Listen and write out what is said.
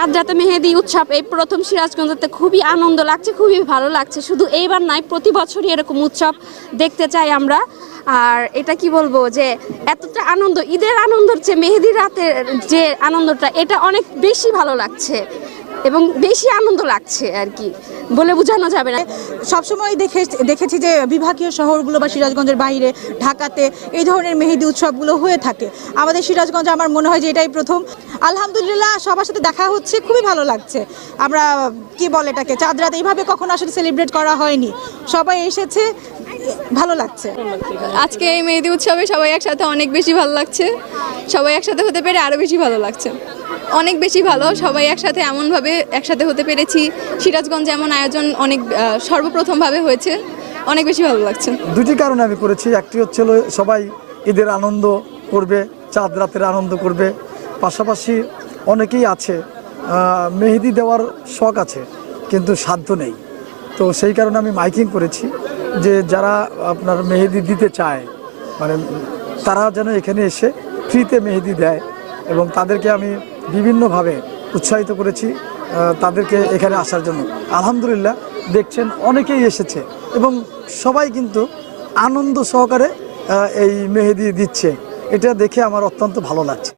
চাঁদরাতে মেহেদি উৎসব এই প্রথম সিরাজগঞ্জতে খুবই আনন্দ লাগছে, খুবই ভালো লাগছে। শুধু এইবার নয়, প্রতি বছরই এরকম উৎসব দেখতে চাই আমরা। আর এটা কি বলবো যে এতটা আনন্দ, ঈদের আনন্দের চেয়ে মেহেদি রাতের যে আনন্দটা, এটা অনেক বেশি ভালো লাগছে এবং বেশি আনন্দ লাগছে আর কি, বলে বোঝানো যাবে না। সবসময় দেখেছি যে বিভাগীয় শহরগুলো বা সিরাজগঞ্জের বাইরে ঢাকাতে এই ধরনের মেহেদি উৎসবগুলো হয়ে থাকে। আমাদের সিরাজগঞ্জে আমার মনে হয় যে এটাই প্রথম। আলহামদুলিল্লাহ, সবার সাথে দেখা হচ্ছে, খুবই ভালো লাগছে। আমরা কি বলে এটাকে, চাঁদ রাত এইভাবে কখনো আসলে সেলিব্রেট করা হয়নি, সবাই এসেছে, ভালো লাগছে। আজকে এই মেহেদি উৎসবে সবাই একসাথে অনেক বেশি ভালো লাগছে। সবাই একসাথে হতে পেরে আরও বেশি ভালো লাগছে, অনেক বেশি ভালো। সবাই একসাথে এমনভাবে একসাথে হতে পেরেছি, সিরাজগঞ্জে এমন আয়োজন অনেক সর্বপ্রথমভাবে হয়েছে, অনেক বেশি ভালো লাগছে। দুটি কারণে আমি করেছি। একটি হচ্ছে সবাই ঈদের আনন্দ করবে, চাঁদ রাতের আনন্দ করবে। পাশাপাশি অনেকেই আছে মেহেদি দেওয়ার শখ আছে কিন্তু সাধ্য নেই, তো সেই কারণে আমি মাইকিং করেছি যে যারা আপনার মেহেদি দিতে চায়, মানে তারা যেন এখানে এসে ফ্রিতে মেহেদি দেয়, এবং তাদেরকে আমি বিভিন্নভাবে উৎসাহিত করেছি তাদেরকে এখানে আসার জন্য। আলহামদুলিল্লাহ, দেখছেন অনেকেই এসেছে এবং সবাই কিন্তু আনন্দ সহকারে এই মেহেদি দিচ্ছে। এটা দেখে আমার অত্যন্ত ভালো লাগছে।